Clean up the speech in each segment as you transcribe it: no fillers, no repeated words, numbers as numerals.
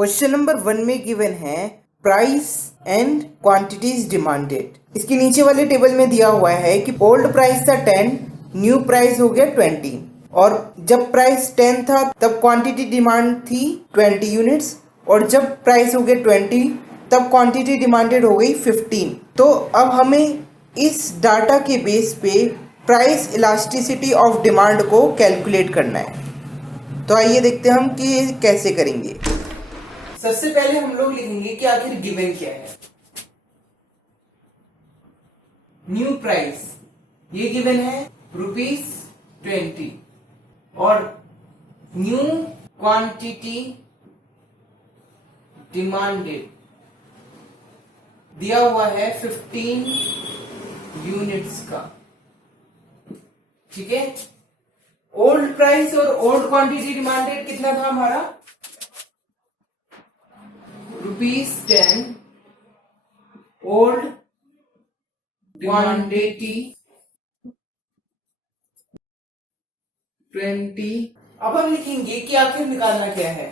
Question number 1 में given है price and quantities demanded. इसके नीचे वाले टेबल में दिया हुआ है कि ओल्ड प्राइस था 10, न्यू प्राइस हो गया 20 और जब प्राइस 10 था तब क्वांटिटी डिमांड थी 20 यूनिट्स और जब प्राइस हो गया 20 तब क्वांटिटी डिमांडेड हो गई 15। तो अब हमें इस डाटा के बेस पे प्राइस इलास्टिसिटी ऑफ डिमांड को कैलकुलेट करना है। तो आइए देखते हैं हम कि ये कैसे करेंगे। सबसे पहले हम लोग लिखेंगे कि आखिर गिवन क्या है। न्यू प्राइस ये गिवन है ₹20 और न्यू क्वांटिटी डिमांडेड दिया हुआ है 15 यूनिट्स का। ठीक है, ओल्ड प्राइस और ओल्ड क्वांटिटी डिमांडेड कितना था हमारा ₹10, ओल्ड क्वांटिटी 20। अब हम लिखेंगे कि आखिर निकालना क्या है।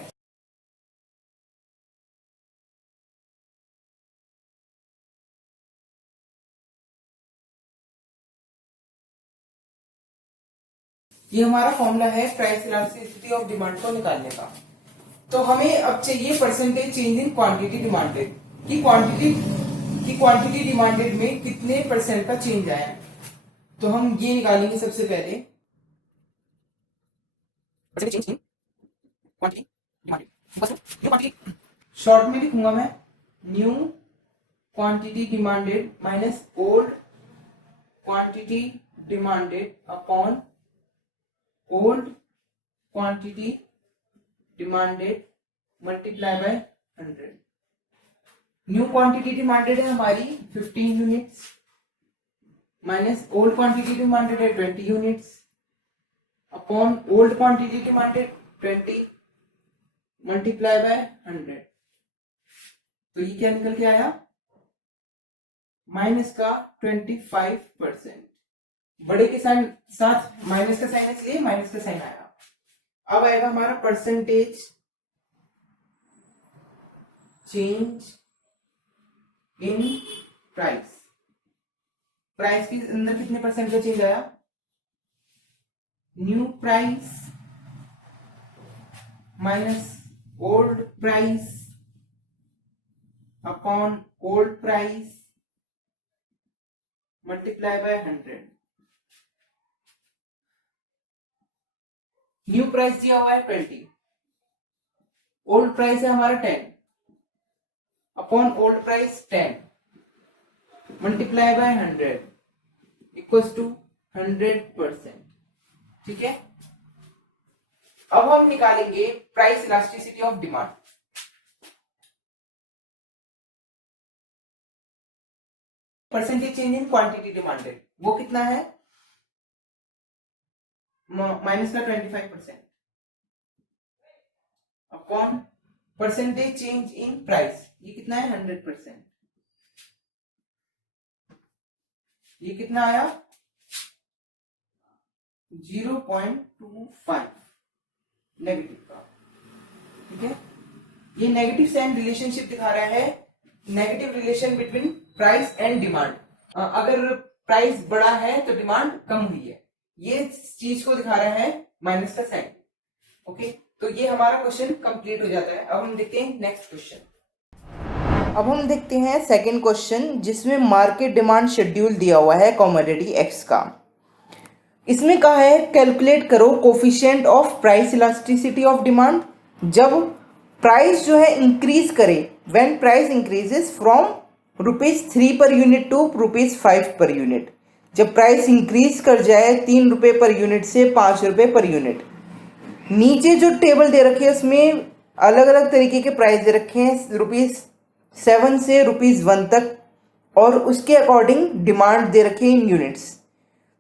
ये हमारा फॉर्मूला है प्राइस इलास्टिसिटी ऑफ डिमांड को निकालने का। तो हमें अब चाहिए percentage change in quantity demanded कि क्वांटिटी डिमांडेड में कितने परसेंट का चेंज आया। तो हम ये निकालेंगे सबसे पहले percentage change in quantity demanded. Short में लिखूंगा मैं new quantity demanded minus old quantity demanded upon old quantity demanded multiply by 100। New quantity demanded है हमारी 15 units minus old quantity demanded है 20 units upon old quantity demanded 20 multiply by 100। तो ये क्या निकल के आया माइनस का 25%। बड़े के साथ माइनस का साइन इसलिए माइनस का साइन आया। अब आएगा हमारा percentage change in price. Price के अंदर कितने परसेंट का चेंज आया। New price minus old price upon old price multiply by 100। New price दिया हुआ है 20, ओल्ड प्राइस है हमारा 10 upon old price 10 multiply by 100 equals to 100%। ठीक है, अब हम निकालेंगे price elasticity of demand. Percentage change in quantity demanded वो कितना है माइनस का 25% upon percentage change in price ये कितना है 100%। ये कितना आया 0.25 नेगेटिव का। ठीक है, ये नेगेटिव साइन रिलेशनशिप दिखा रहा है, negative relation between price and demand. अगर प्राइस बड़ा है तो डिमांड कम हुई है, ये चीज को दिखा रहा है माइनस का साइन। ओके, तो ये हमारा क्वेश्चन कंप्लीट हो जाता है। अब हम देखते हैं नेक्स्ट क्वेश्चन। अब हम देखते हैं सेकंड क्वेश्चन जिसमें मार्केट डिमांड शेड्यूल दिया हुआ है कमोडिटी एक्स का। इसमें कहा है कैलकुलेट करो coefficient of price elasticity of demand जब प्राइस जो है इंक्रीज करे, when price increases from ₹3 per unit to ₹5 per unit. जब प्राइस इंक्रीज कर जाए ₹3 पर यूनिट से ₹5 पर यूनिट। नीचे जो टेबल दे रखी है उसमें अलग अलग तरीके के प्राइस दे रखे हैं ₹7 से ₹1 तक और उसके अकॉर्डिंग डिमांड दे रखी है इन यूनिट्स।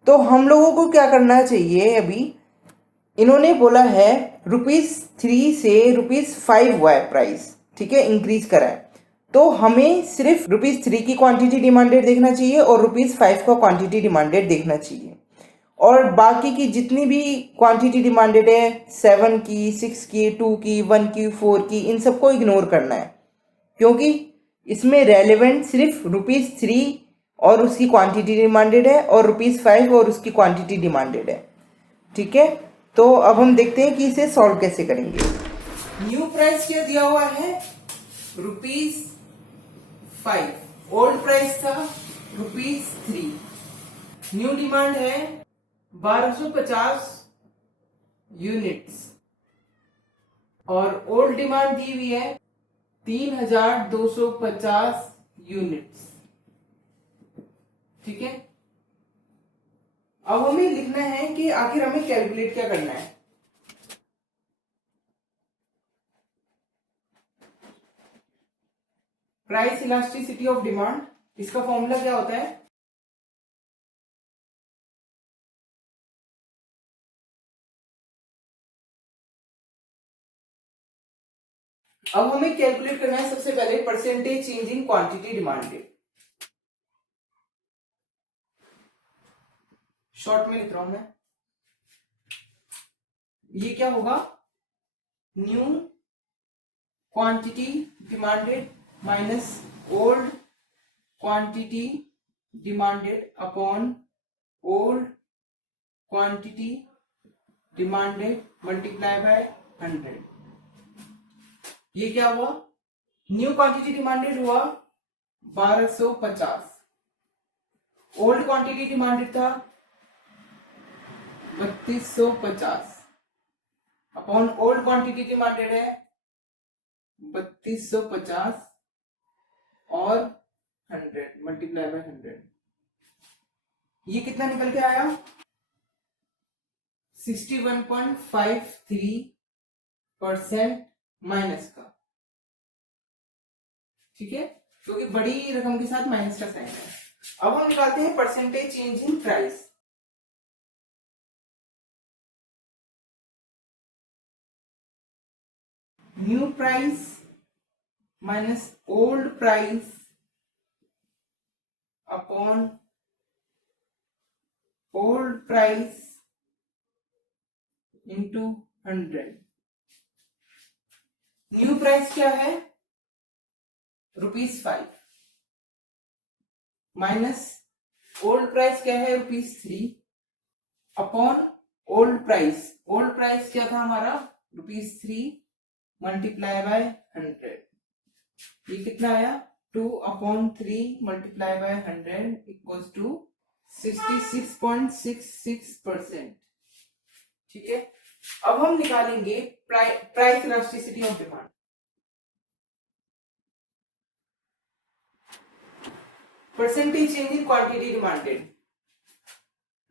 तो हम लोगों को क्या करना चाहिए, अभी इन्होंने बोला है ₹3 से ₹5 हुआ है प्राइस। ठीक है, इंक्रीज करा है, तो हमें सिर्फ ₹3 की क्वांटिटी डिमांडेड देखना चाहिए और ₹5 का क्वांटिटी डिमांडेड देखना चाहिए। और बाकी की जितनी भी क्वांटिटी डिमांडेड है 7 की, 6 की, 2 की, 1 की, 4 की, इन सबको इग्नोर करना है, क्योंकि इसमें रेलेवेंट सिर्फ ₹3 और उसकी क्वांटिटी डिमांडेड है और ₹5 और उसकी क्वांटिटी डिमांडेड है। ठीक है, तो अब हम देखते हैं कि इसे सॉल्व कैसे करेंगे। न्यू प्राइस क्या दिया हुआ है? ₹5। ओल्ड प्राइस था ₹3। न्यू डिमांड है 1250 यूनिट्स और ओल्ड डिमांड दी हुई है 3250 यूनिट्स। ठीक है, अब हमें लिखना है कि आखिर हमें कैलकुलेट क्या करना है। प्राइस इलास्टिसिटी ऑफ डिमांड, इसका फॉर्मूला क्या होता है? अब हमें कैलकुलेट करना है सबसे पहले percentage change in quantity demanded. Short में लिख रहा हूं मैं, ये क्या होगा? New quantity demanded minus old quantity demanded upon old quantity demanded multiply by 100। ये क्या हुआ? न्यू क्वांटिटी डिमांडेड हुआ 1250, ओल्ड क्वांटिटी डिमांडेड था 3250 अपॉन ओल्ड क्वांटिटी डिमांडेड है 3250 और 100 मल्टीप्लाई बाय 100। ये कितना निकल के आया? 61.53% माइनस का। ठीक है, क्योंकि बड़ी रकम के साथ माइनस का साइन है। अब हम निकालते हैं percentage change in price. New price minus old price upon old price into 100। New price क्या है? ₹5 माइनस ओल्ड प्राइस क्या है? ₹3 upon old price. Old price क्या था हमारा? ₹3 मल्टीप्लाई बाय 100। ये कितना आया? 2/3 मल्टीप्लाई बाय 100 इक्वल्स टू 66.66%। ठीक है, अब हम निकालेंगे price elasticity of demand. Percentage change in quantity demanded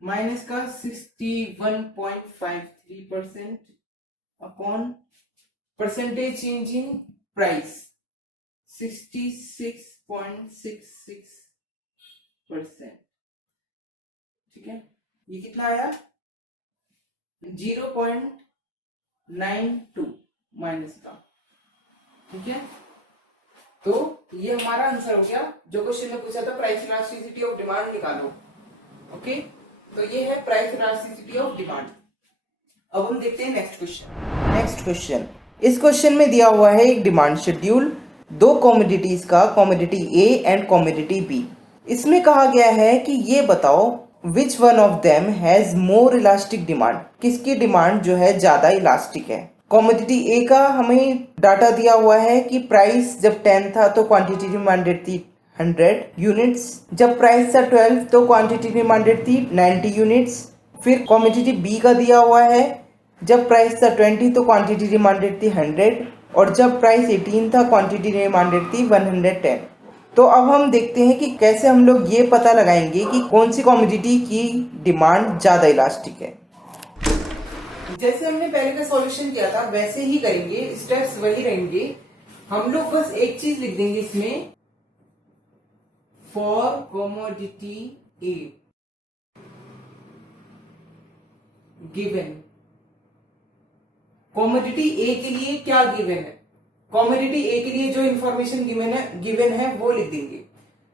minus का 61.53% upon percentage change in price 66.66%। ठीक है, ये कितना आया? 0.92 माइनस का। ठीक है, तो ये हमारा आंसर हो गया। जो क्वेश्चन में पूछा था प्राइस इलास्टिसिटी ऑफ डिमांड निकालो। ओके, तो ये है प्राइस इलास्टिसिटी ऑफ डिमांड। अब हम देखते हैं नेक्स्ट क्वेश्चन। इस क्वेश्चन में दिया हुआ है एक डिमांड शेड्यूल, दो कमोडिटीज का, commodity A and commodity B. इसमें कहा गया है कि ये बताओ which one of them has more elastic demand, किसकी डिमांड जो है ज्यादा इलास्टिक है। कमोडिटी ए का हमें डाटा दिया हुआ है कि प्राइस जब 10 था तो क्वांटिटी डिमांडेड थी 100 यूनिट्स, जब प्राइस था 12 तो क्वांटिटी डिमांडेड थी 90 यूनिट्स। फिर कमोडिटी बी का दिया हुआ है जब प्राइस था 20 तो क्वांटिटी डिमांडेड थी 100 और जब प्राइस 18 था क्वांटिटी डिमांडेड थी 110। तो अब हम देखते हैं कि कैसे हम लोग ये पता लगाएंगे कि कौन सी कमोडिटी की डिमांड ज्यादा इलास्टिक है। जैसे हमने पहले का सॉल्यूशन किया था वैसे ही करेंगे, स्टेप्स वही रहेंगे। हम लोग बस एक चीज लिख देंगे इसमें, for commodity A given. Commodity A के लिए क्या गिवन है? कमोडिटी ए के लिए जो इंफॉर्मेशन गिवन है वो लिख देंगे।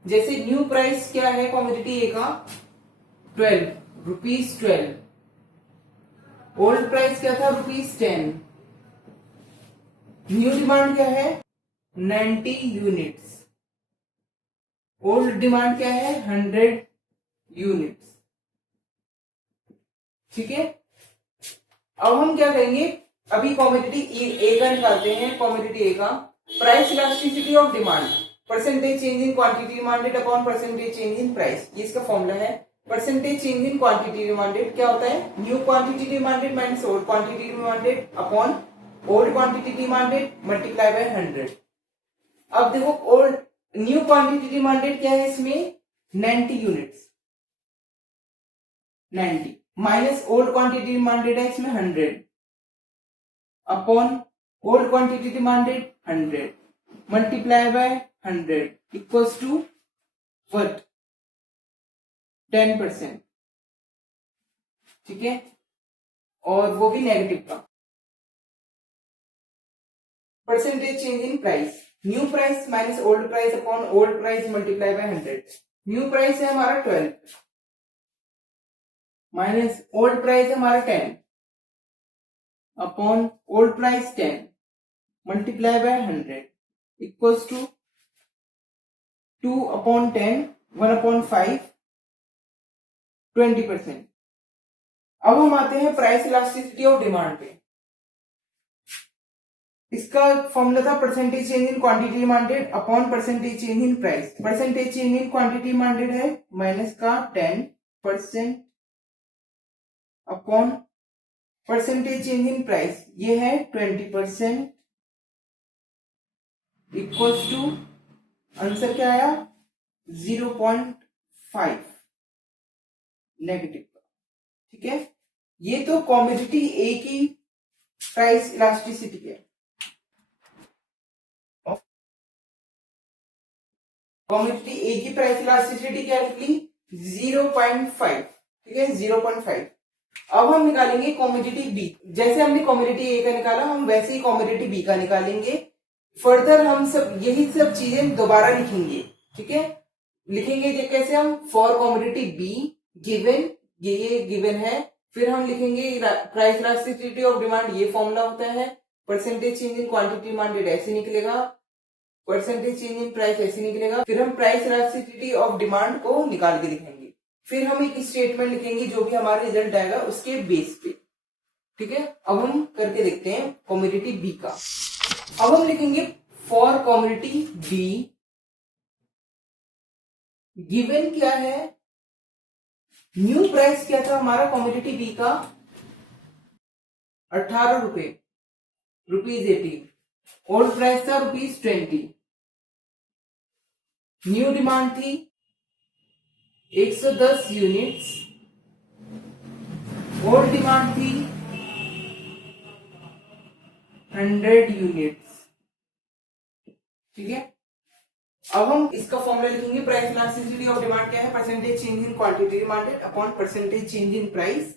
जैसे न्यू प्राइस क्या है कमोडिटी ए का? 12, ₹12। ओल्ड प्राइस क्या था? ₹10। न्यू डिमांड क्या है? 90 यूनिट्स। ओल्ड डिमांड क्या है? 100 यूनिट्स। ठीक है, अब हम क्या करेंगे, अभी कॉमोडिटी ए का निकालते हैं। कॉमोडिटी ए का price elasticity of demand, percentage change in quantity demanded upon percentage change in price, ये इसका फॉर्मूला है। Percentage change in quantity demanded क्या होता है? New quantity demanded minus old quantity demanded upon old quantity demanded multiply by 100। अब देखो, old new quantity demanded क्या है इसमें? 90 units, 90 minus old quantity demanded है इसमें 100 upon old quantity demanded 100 multiply by 100 equals to what? 10%। ठीक है, और वो भी नेगेटिव का। Percentage change in price, new price minus old price upon old price multiply by 100। New price है हमारा 12 माइनस ओल्ड प्राइस है हमारा 10 upon old price 10 multiply by 100 equals to 2 upon 10, 1 upon 5, 20%। अब हम आते हैं प्राइस इलास्टिसिटी ऑफ डिमांड पे। इसका फॉर्मूला था percentage change in quantity demanded upon percentage change in price. Percentage change in quantity demanded है माइनस का 10% upon percentage change in price, ये है 20%, इक्वल्स टू आंसर क्या आया? 0.5 नेगेटिव। ठीक है, ये तो कॉमोडिटी ए की प्राइस इलास्टिसिटी है। कॉमोडिटी ए की प्राइस इलास्टिसिटी क्या निकली? 0.5। ठीक है, 0.5। अब हम निकालेंगे कॉमोडिटी बी। जैसे हमने कॉमोडिटी ए का निकाला, हम वैसे ही कॉमोडिटी बी का निकालेंगे। फर्दर हम सब यही सब चीजें दोबारा लिखेंगे। ठीक है, लिखेंगे कैसे हम? फॉर कॉमोडिटी बी गिवन, ये गिवन है। फिर हम लिखेंगे प्राइस इलास्टिसिटी ऑफ डिमांड, ये फॉर्मूला होता है। Percentage change in quantity demanded ऐसे निकलेगा, परसेंटेज चेंज इन प्राइस ऐसे निकलेगा। फिर हम प्राइस इलास्टिसिटी ऑफ डिमांड को निकाल के लिखेंगे। फिर हम एक स्टेटमेंट लिखेंगे जो भी हमारा रिजल्ट आएगा उसके बेस पे। ठीक है, अब हम करके देखते हैं कॉमोडिटी बी का। अब हम लिखेंगे फॉर कॉमोडिटी बी गिवन क्या है? न्यू प्राइस क्या था हमारा कॉमोडिटी बी का? 18 रुपए, ₹18। ओल्ड प्राइस था ₹20। न्यू डिमांड थी 110 यूनिट्स, ओल्ड डिमांड थी 100 यूनिट्स। ठीक है, अब हम इसका फॉर्मूला लिखेंगे। प्राइस इलास्टिसिटी ऑफ डिमांड क्या है? Percentage change in quantity demanded upon percentage change in price.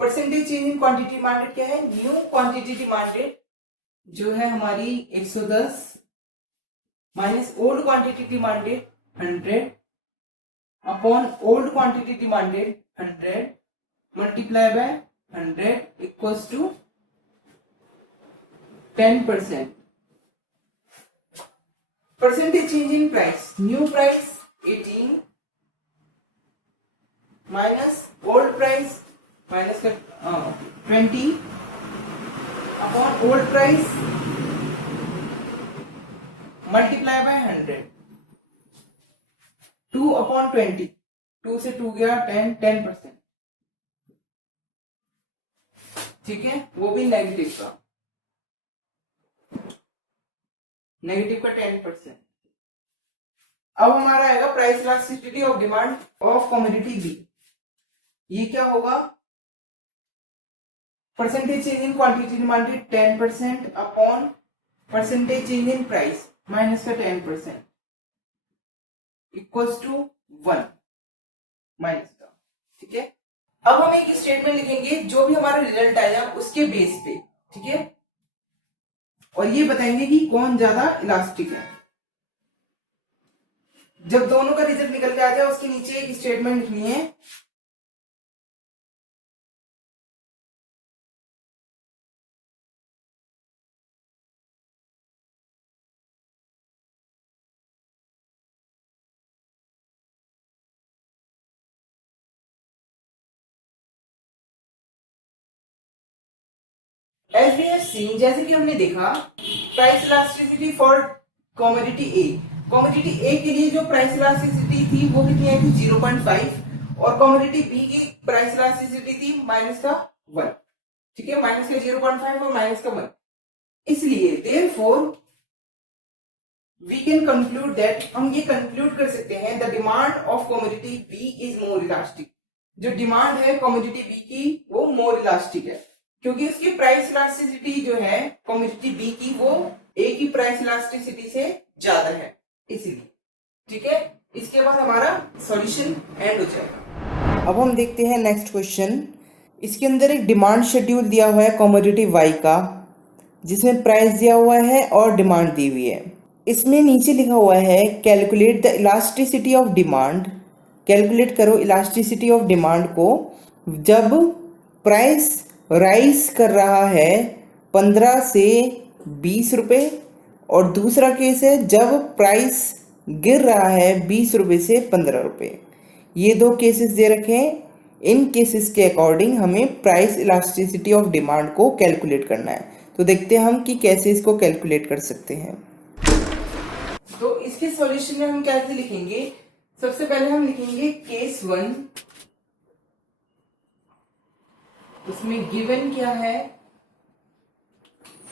Percentage change in quantity demanded क्या है? न्यू क्वांटिटी डिमांडेड जो है हमारी 110 minus old quantity demanded 100 upon old quantity demanded 100 multiply by 100 equals to 10%। Percentage change in price, new price 18 minus old price minus 20 upon old price multiply by 100, 2 upon 20, 2 से 2 गया 10, 10%। ठीक है, वो भी negative का, नेगेटिव का 10%। अब हमारा आएगा price elasticity of demand of commodity B. ये क्या होगा? Percentage change in quantity demanded 10% upon percentage change in price minus का 10% इक्वल्स टू 1 माइनस का। ठीक है, अब हम एक स्टेटमेंट लिखेंगे जो भी हमारा रिजल्ट आया उसके बेस पे। ठीक है, और ये बताएंगे कि कौन ज्यादा इलास्टिक है। जब दोनों का रिजल्ट निकल के आ जाए उसके नीचे एक स्टेटमेंट लिखनी है एज वी हैव सीन, जैसे कि हमने देखा, price elasticity for commodity A, commodity A के लिए जो प्राइस इलास्टिसिटी थी वो कितनी आई थी 0.5, और कमोडिटी बी की प्राइस इलास्टिसिटी थी माइनस का 1, ठीक है, माइनस का 0.5 और माइनस का 1। इसलिए therefore we can conclude that, हम ये कंक्लूड कर सकते हैं, the demand of commodity B is more elastic, जो डिमांड है कमोडिटी बी की वो मोर इलास्टिक है, क्योंकि उसकी प्राइस इलास्टिसिटी जो है कमोडिटी बी की वो ए की प्राइस इलास्टिसिटी से ज्यादा है, इसीलिए, ठीक है। इसके बाद हमारा सॉल्यूशन एंड हो जाएगा। अब हम देखते हैं नेक्स्ट क्वेश्चन। इसके अंदर एक डिमांड शेड्यूल दिया हुआ है कमोडिटी वाई का, जिसमें प्राइस दिया हुआ है और डिमांड दी हुई है। इसमें नीचे लिखा हुआ है calculate the elasticity of demand, calculate करो इलास्टिसिटी ऑफ डिमांड को जब प्राइस राइज कर रहा है 15 से 20 रुपये, और दूसरा केस है जब प्राइस गिर रहा है 20 रुपये से 15 रुपये। ये दो केसेस दे रखे हैं। इन केसेस के अकॉर्डिंग हमें प्राइस इलास्टिसिटी ऑफ डिमांड को कैलकुलेट करना है। तो देखते हैं हम कि कैसे इसको कैलकुलेट कर सकते हैं। तो इसके सॉल्यूशन में हम कैसे लिखेंगे, सबसे पहले हम लिखेंगे केस 1, उसमें गिवन क्या है,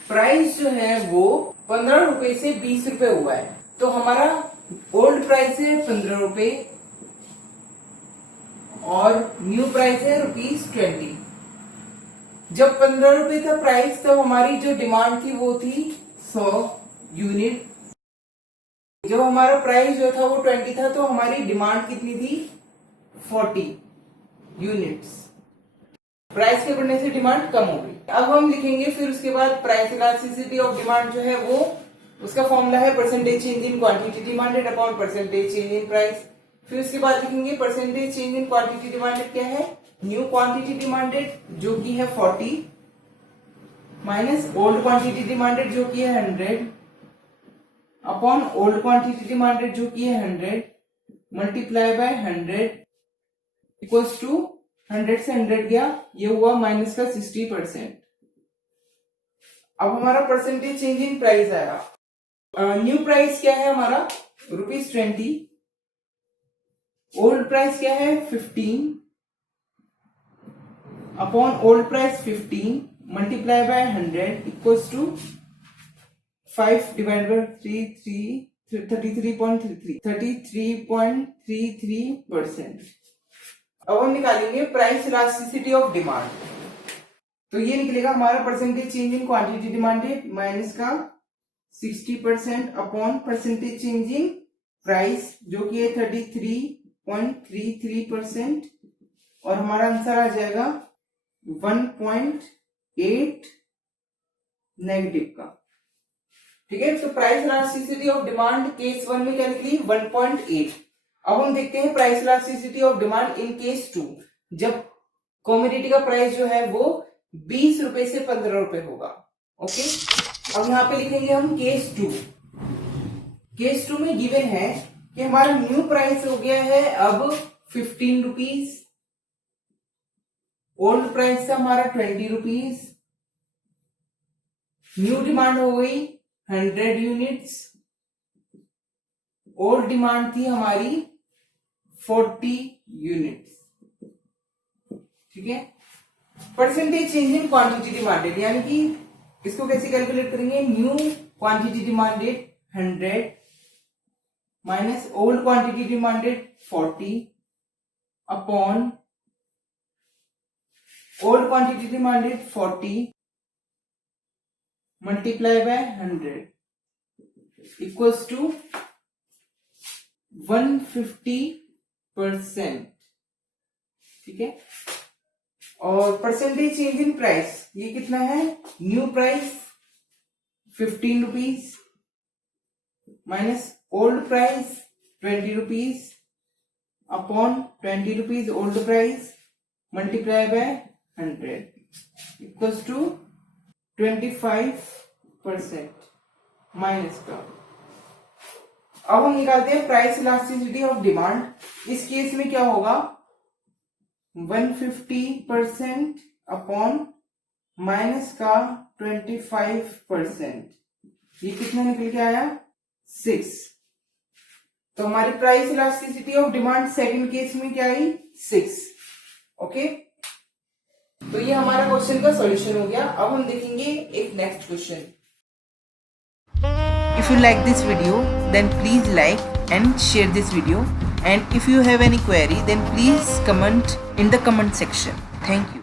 प्राइस जो है वो 15 रुपए से 20 रुपए हुआ है, तो हमारा ओल्ड प्राइस है 15 रुपए और न्यू प्राइस है ₹20। जब 15 रुपए था प्राइस, तब हमारी जो डिमांड थी वो थी 100 यूनिट। जब हमारा प्राइस जो था वो 20 था, तो हमारी डिमांड कितनी थी 40 यूनिट्स। प्राइस के बढ़ने से डिमांड कम हो गई। अब हम लिखेंगे फिर उसके बाद प्राइस इलास्टिसिटी ऑफ डिमांड जो है वो, उसका फॉर्मूला है percentage change in quantity demanded upon percentage change in price. फिर उसके बाद लिखेंगे percentage change in quantity demanded क्या है, न्यू क्वांटिटी डिमांडेड जो की है 40 माइनस ओल्ड क्वांटिटी डिमांडेड जो की है 100 अपॉन ओल्ड क्वांटिटी डिमांडेड जो की है 100 मल्टीप्लाई बाय 100 इक्वल्स टू 100 से 100 गया, ये हुआ माइनस का 60%। अब हमारा परसेंटेज चेंज इन प्राइस आया। न्यू प्राइस क्या है हमारा ₹20, ओल्ड प्राइस क्या है 15 upon old price 15 multiply by 100 equals to 5 divide by 33.33%। अब हम निकालेंगे प्राइस इलास्टिसिटी ऑफ डिमांड। तो ये निकलेगा हमारा percentage change in quantity demanded minus का 60% upon percentage change in price जो कि है 33.33%, और हमारा आंसर आ जाएगा 1.8 नेगेटिव का, ठीक है। तो price elasticity of demand case 1 में क्या निकली 1.8। अब हम देखते हैं price elasticity of demand in case 2, जब कमोडिटी का प्राइस जो है वो 20 रुपए से 15 रुपए होगा। ओके, अब यहाँ पे लिखेंगे हम केस 2। केस 2 में गिवन है कि हमारा न्यू प्राइस हो गया है अब 15 रुपीज, ओल्ड प्राइस था हमारा 20 रुपीज, न्यू डिमांड हो गई 100 यूनिट्स, ओल्ड डिमांड थी हमारी 40 यूनिट्स, ठीक है। Percentage change in quantity demanded, यानी कि इसको कैसे कैलकुलेट करेंगे, new quantity demanded 100 minus old quantity demanded 40 upon old quantity demanded 40 multiply by 100 equals to 150%, ठीक है। और परसेंटेज चेंज इन प्राइस ये कितना है, new price 15 rupees minus old price 20 rupees upon 20 rupees old price multiply by 100 equals to 25% minus का। अब हम निकालते हैं प्राइस इलास्टिसिटी ऑफ डिमांड। इस केस में क्या होगा 150% अपॉन माइनस का 25%, ये कितना निकल के आया 6। तो हमारी price elasticity of demand second case में क्या आई 6। ओके, तो ये हमारा क्वेश्चन का सॉल्यूशन हो गया। अब हम देखेंगे एक next question. If you like this video, then please like and share this video, and if you have any query, then please comment in the comment section. Thank you.